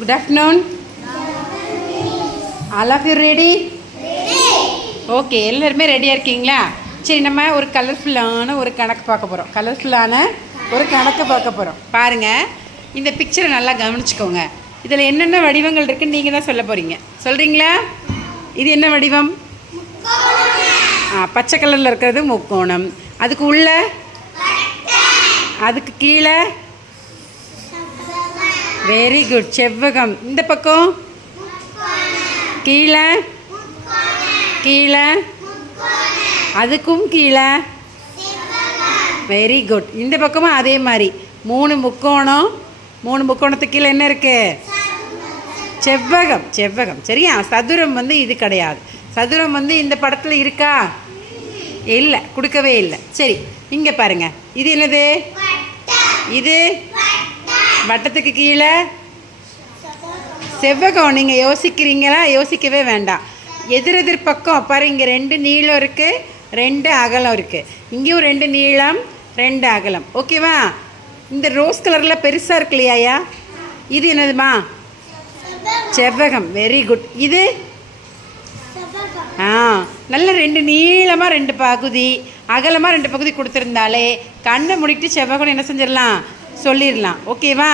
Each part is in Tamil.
Good afternoon. All of you ready? Okay, எல்லாருமே ரெடியாக இருக்கீங்களா? சரி, நம்ம ஒரு கலர்ஃபுல்லான ஒரு கணக்கு பார்க்க போகிறோம். பாருங்கள், இந்த பிக்சரை நல்லா கவனிச்சுக்கோங்க. இதில் என்னென்ன வடிவங்கள் இருக்குன்னு நீங்கள் தான் சொல்ல போகிறீங்க. சொல்கிறீங்களா? இது என்ன வடிவம்? பச்சை கலரில் இருக்கிறது முக்கோணம். அதுக்கு உள்ள, அதுக்கு கீழே, வெரி குட், செவ்வகம். இந்த பக்கம் கீழே, கீழே, அதுக்கும் கீழே, வெரி குட். இந்த பக்கமும் அதே மாதிரி 3 முக்கோணம். 3 முக்கோணத்துக்கு கீழே என்ன இருக்குது? செவ்வகம். செவ்வகம், சரியா? சதுரம் இது கிடையாது. சதுரம் இந்த படத்தில் இருக்கா? இல்லை, கொடுக்கவே இல்லை. சரி, இங்கே பாருங்கள். இது என்னது? இது வட்டத்துக்கு கீழே செவ்வகம். நீங்கள் யோசிக்கிறீங்களா? யோசிக்கவே வேண்டாம். எதிரெதிர் பக்கம் பாரு, இங்கே 2 நீளம் இருக்குது, 2 அகலம் இருக்குது. இங்கேயும் 2 நீளம், 2 அகலம். ஓகேவா? இந்த ரோஸ் கலரில் பெருசாக இருக்கு இல்லையா? இது என்னதுமா? செவ்வகம். Very good. இது நல்ல 2 நீளமாக 2 பகுதி, அகலமாக 2 பகுதி கொடுத்துருந்தாலே கண்ணை முடிக்கிட்டு செவ்வகம் என்ன செஞ்சிடலாம்? சொல்லிடலாம். ஓகேவா?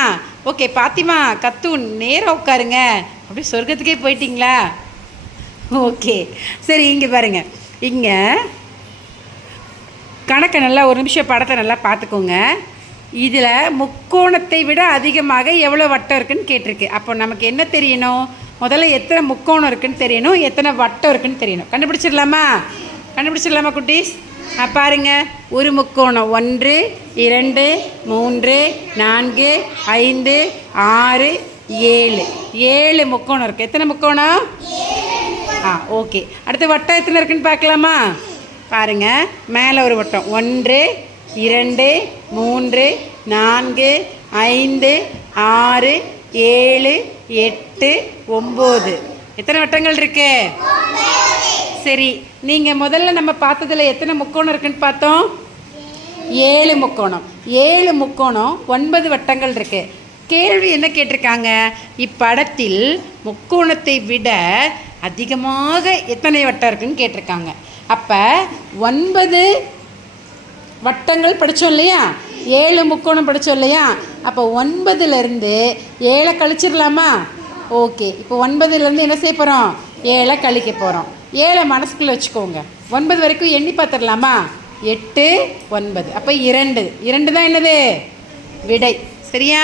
ஓகே, பாத்திமா கத்தூன் நேராக உட்காருங்க. அப்படியே சொர்க்கத்துக்கே போயிட்டீங்களா? ஓகே, சரி. இங்கே பாருங்கள், இங்கே கணக்கை நல்லா ஒரு நிமிஷம் படத்தை நல்லா பார்த்துக்கோங்க. இதில் முக்கோணத்தை விட அதிகமாக எவ்வளோ வட்டம் இருக்குதுன்னு கேட்டிருக்கு. அப்போ நமக்கு என்ன தெரியணும்? முதல்ல எத்தனை முக்கோணம் இருக்குதுன்னு தெரியணும், எத்தனை வட்டம் இருக்குதுன்னு தெரியணும். கண்டுபிடிச்சிடலாமா குட்டீஸ்? பாருங்கள், ஒரு முக்கோணம் 1 2 3 4 5 6 7 7 முக்கோணம் இருக்குது. எத்தனை முக்கோணம்? ஓகே. அடுத்து வட்டம் எத்தனை இருக்குன்னு பார்க்கலாமா? பாருங்கள், மேலே ஒரு வட்டம் 1 2 3 4 5 6 7 8 9. எத்தனை வட்டங்கள் இருக்கு? சரி, நீங்கள் முதல்ல நம்ம பார்த்ததில் எத்தனை முக்கோணம் இருக்குன்னு பார்த்தோம்? 7 முக்கோணம். 7 முக்கோணம் 9 வட்டங்கள் இருக்குது. கேள்வி என்ன கேட்டிருக்காங்க? இப்படத்தில் முக்கோணத்தை விட அதிகமாக எத்தனை வட்டம் இருக்குன்னு கேட்டிருக்காங்க. அப்போ 9 வட்டங்கள் படித்தோம் இல்லையா? 7 முக்கோணம் படித்தோம் இல்லையா? அப்போ 9லேருந்து 7 கழிச்சிடலாமா? ஓகே, இப்போ 9லேருந்து என்ன செய்ய போகிறோம்? 7 கழிக்க போகிறோம். 7 மனசுக்குள்ளே வச்சுக்கோங்க. 9 வரைக்கும் எண்ணி பார்த்துடலாமா? 8 9. அப்போ 2 தான் என்னது? விடை. சரியா?